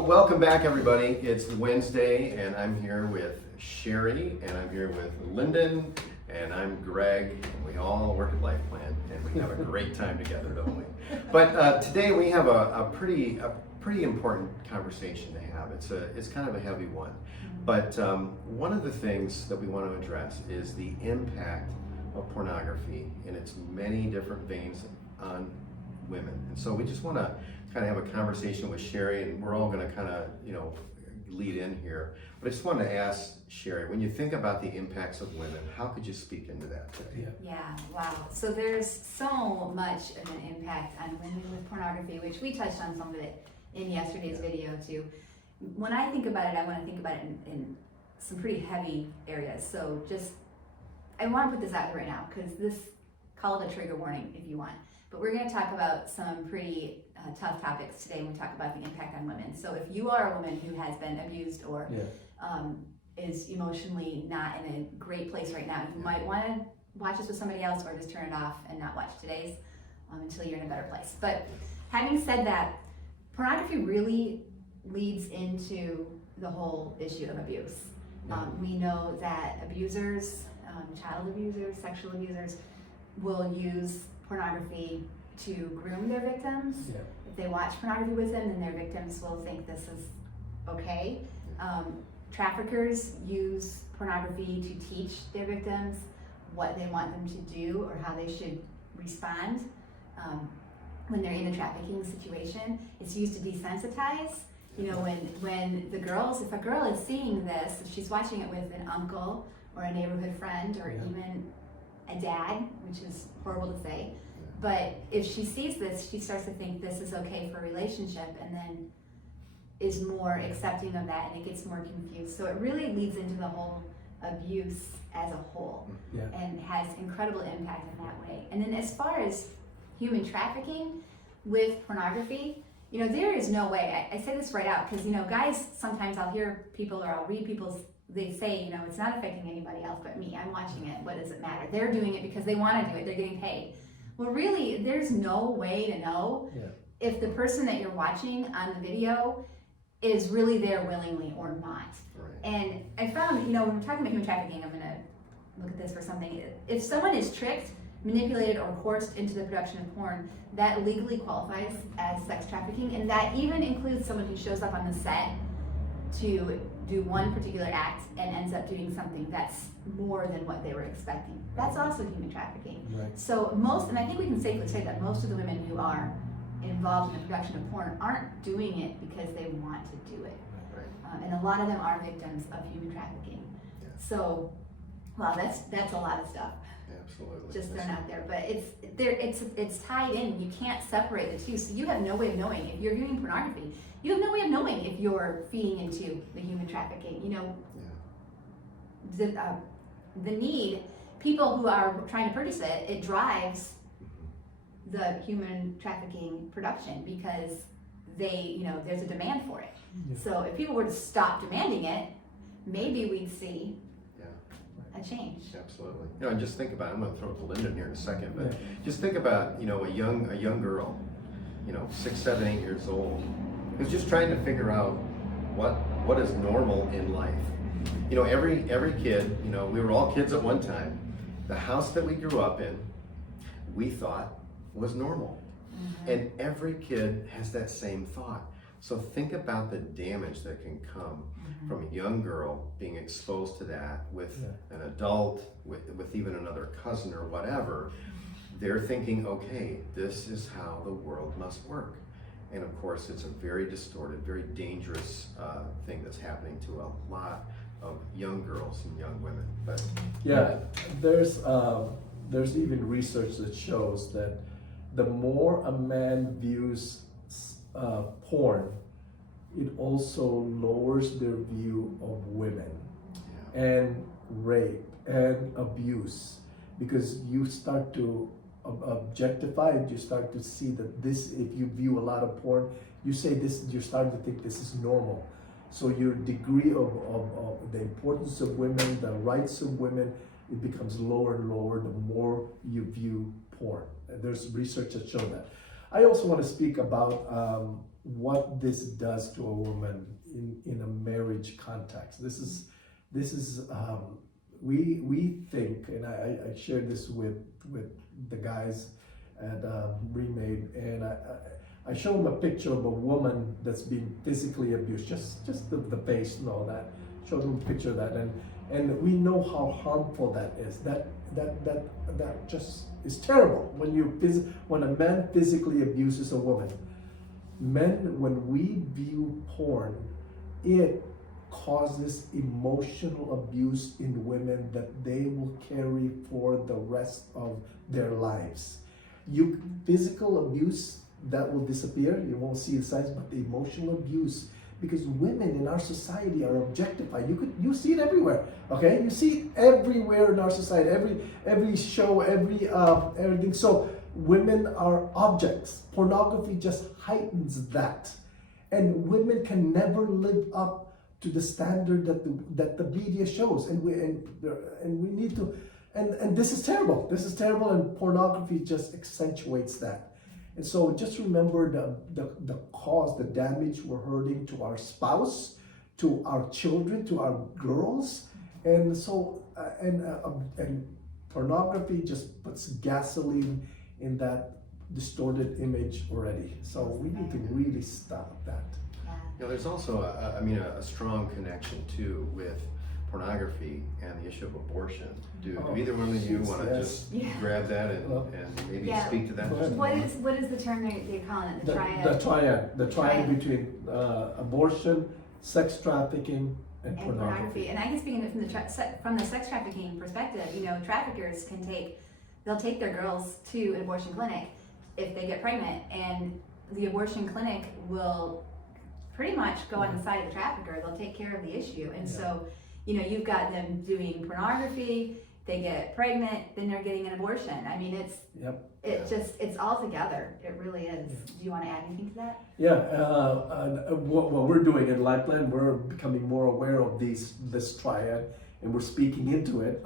Well, welcome back, everybody. It's Wednesday, and I'm here with Cheri, and I'm here with Lyndon, and I'm Greg, and we all work at LifePlan, and we have a great time together, don't we? But today we have a pretty important conversation to have. It's kind of a heavy one, but one of the things that we want to address is the impact of pornography in its many different veins on women. And so we just want to kind of have a conversation with Cheri, and we're all going to kind of, lead in here. But I just wanted to ask Cheri, when you think about the impacts of women, how could you speak into that today? Yeah, wow. So there's so much of an impact on women with pornography, which we touched on some of it in yesterday's video too. When I think about it, I want to think about it in some pretty heavy areas. So I want to put this out here right now, because call it a trigger warning if you want. But we're going to talk about some pretty tough topics today when we talk about the impact on women. So if you are a woman who has been abused or is emotionally not in a great place right now, you might want to watch this with somebody else, or just turn it off and not watch today's until you're in a better place. But having said that, pornography really leads into the whole issue of abuse. We know that abusers, child abusers, sexual abusers will use pornography to groom their victims. If they watch pornography with them, then their victims will think this is okay. Traffickers use pornography to teach their victims what they want them to do or how they should respond when they're in a trafficking situation. It's used to desensitize. When the girls, if a girl is seeing this, if she's watching it with an uncle or a neighborhood friend or even a dad, which is horrible to say, but if she sees this, she starts to think this is okay for a relationship, and then is more accepting of that, and it gets more confused. So it really leads into the whole abuse as a whole, and has incredible impact in that way. And then as far as human trafficking with pornography, there is no way, I say this right out, because guys, sometimes I'll hear people or I'll read they say, it's not affecting anybody else but me. I'm watching it. What does it matter? They're doing it because they want to do it. They're getting paid. Well, really, there's no way to know if the person that you're watching on the video is really there willingly or not. Right. And I found, when we're talking about human trafficking, I'm going to look at this for something. If someone is tricked, manipulated, or coerced into the production of porn, that legally qualifies as sex trafficking. And that even includes someone who shows up on the set to do one particular act and ends up doing something that's more than what they were expecting. That's also human trafficking. Right. So and I think we can safely say that most of the women who are involved in the production of porn aren't doing it because they want to do it. Right. And a lot of them are victims of human trafficking. Yeah. So, wow, that's a lot of stuff. Absolutely. Just thrown out there, but it's tied in. You can't separate the two. So you have no way of knowing if you're viewing pornography. You have no way of knowing if you're feeding into the human trafficking. The need, people who are trying to purchase it, it drives the human trafficking production because there's a demand for it. So if people were to stop demanding it, maybe we'd see a change. Absolutely. And just think about it. I'm going to throw it to Lyndon here in a second, but just think about, a young girl, 6, 7, 8 years old, who's just trying to figure out what is normal in life. Every kid, we were all kids at one time. The house that we grew up in, we thought was normal. Mm-hmm. And every kid has that same thought. So think about the damage that can come from a young girl being exposed to that with an adult, with even another cousin or whatever. They're thinking, okay, this is how the world must work. And of course, it's a very distorted, very dangerous thing that's happening to a lot of young girls and young women. But there's even research that shows that the more a man views porn, it also lowers their view of women and rape and abuse, because you start to objectify it. You start to see that if you view a lot of porn, you're starting to think this is normal. So your degree of the importance of women, the rights of women, it becomes lower and lower the more you view porn. There's research that shows that. I also want to speak about what this does to a woman in a marriage context. This is we think, and I shared this with the guys at Remade, and I show them a picture of a woman that's being physically abused, just the face and all that. Show them a picture of that, and we know how harmful that is. That just is terrible when a man physically abuses a woman. Men, when we view porn, it causes emotional abuse in women that they will carry for the rest of their lives. Physical abuse, that will disappear, you won't see the signs, but the emotional abuse, because women in our society are objectified. You see it everywhere, okay? You see it everywhere in our society, every show, everything. So women are objects. Pornography just heightens that, and women can never live up to the standard that the media shows, and we need to, and this is terrible. This is terrible, and pornography just accentuates that. And so just remember the cause, the damage we're hurting to our spouse, to our children, to our girls. And so, and pornography just puts gasoline in that distorted image already. So we need to really stop that. You know, there's also a strong connection too with pornography and the issue of abortion. Do either one of you want to just grab that and maybe speak to that? What is the term they're calling it? The triad between abortion, sex trafficking, and pornography. And I can speak from the sex trafficking perspective. You know, traffickers they'll take their girls to an abortion clinic if they get pregnant, and the abortion clinic will pretty much go on the side of the trafficker. They'll take care of the issue. And so, you know, you've got them doing pornography, they get pregnant, then they're getting an abortion. I mean, it's all together. It really is. Do you want to add anything to that? Yeah, what we're doing in LifePlan, we're becoming more aware of this triad, and we're speaking into it.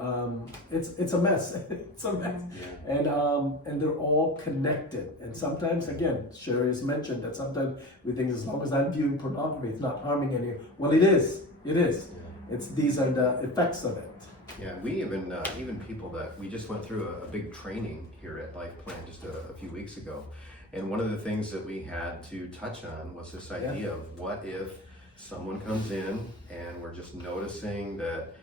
It's a mess. It's a mess, and they're all connected. And sometimes, again, Cheri has mentioned that sometimes we think as long as I'm viewing pornography, it's not harming anyone. Well, it is. It is. These are the effects of it. Yeah, we even people that we just went through a big training here at LifePlan just a few weeks ago, and one of the things that we had to touch on was this idea of what if someone comes in and we're just noticing that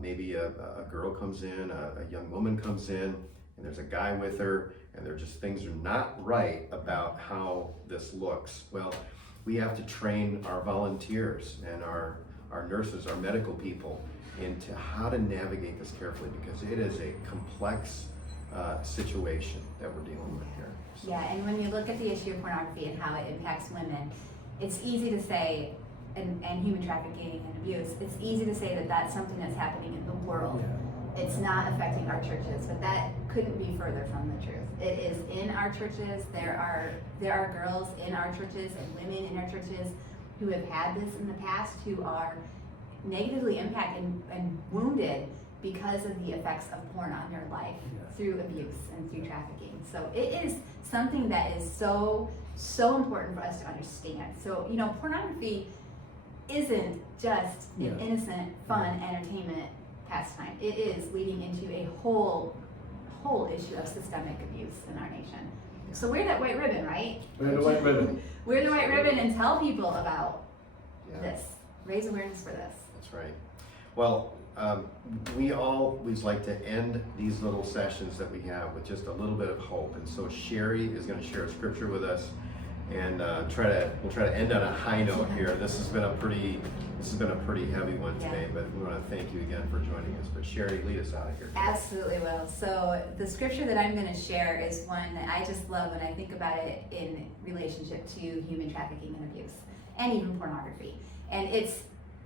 maybe a girl comes in, a young woman comes in, and there's a guy with her, and things are not right about how this looks. Well, we have to train our volunteers and our nurses, our medical people, into how to navigate this carefully, because it is a complex situation that we're dealing with here. So. Yeah, and when you look at the issue of pornography and how it impacts women, it's easy to say, and human trafficking and abuse, it's easy to say that that's something that's happening in the world. Yeah. It's not affecting our churches, but that couldn't be further from the truth. It is in our churches. There are girls in our churches and women in our churches who have had this in the past, who are negatively impacted and wounded because of the effects of porn on their life through abuse and through trafficking. So it is something that is so important for us to understand. So, you know, pornography isn't just an innocent, fun entertainment pastime. It is leading into a whole issue of systemic abuse in our nation. So we're that white ribbon, right? We're the white ribbon. We're the white ribbon, and tell people about this. Raise awareness for this. That's right. Well, we always like to end these little sessions that we have with just a little bit of hope. And so Cheri is going to share a scripture with us, and we'll try to end on a high note here. This has been a pretty heavy one today, but we want to thank you again for joining us. But Cheri, lead us out of here. Absolutely will. So the scripture that I'm going to share is one that I just love when I think about it in relationship to human trafficking and abuse, and even pornography. And it's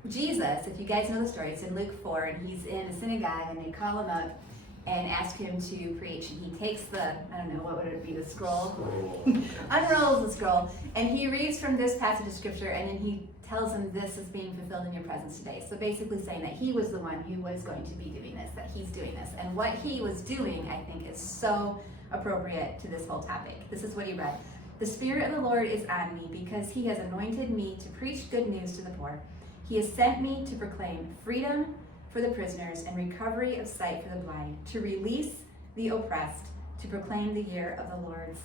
Jesus, if you guys know the story, it's in Luke 4, and he's in a synagogue, and they call him up and ask him to preach, and he takes I don't know, what would it be, the scroll? Unrolls the scroll, and he reads from this passage of scripture, and then he tells them this is being fulfilled in your presence today. So basically saying that he was the one who was going to be doing this, that he's doing this. And what he was doing, I think, is so appropriate to this whole topic. This is what he read. The Spirit of the Lord is on me because he has anointed me to preach good news to the poor. He has sent me to proclaim freedom for the prisoners and recovery of sight for the blind, to release the oppressed, to proclaim the year of the Lord's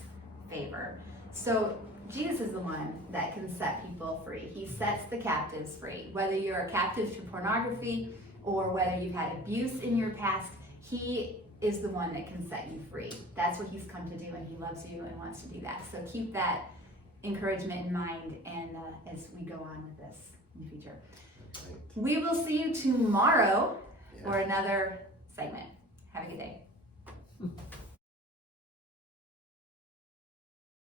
favor. So Jesus is the one that can set people free. He sets the captives free. Whether you're a captive to pornography or whether you've had abuse in your past, he is the one that can set you free. That's what he's come to do, and he loves you and wants to do that. So keep that encouragement in mind and as we go on with this in the future. We will see you tomorrow for another segment. Have a good day.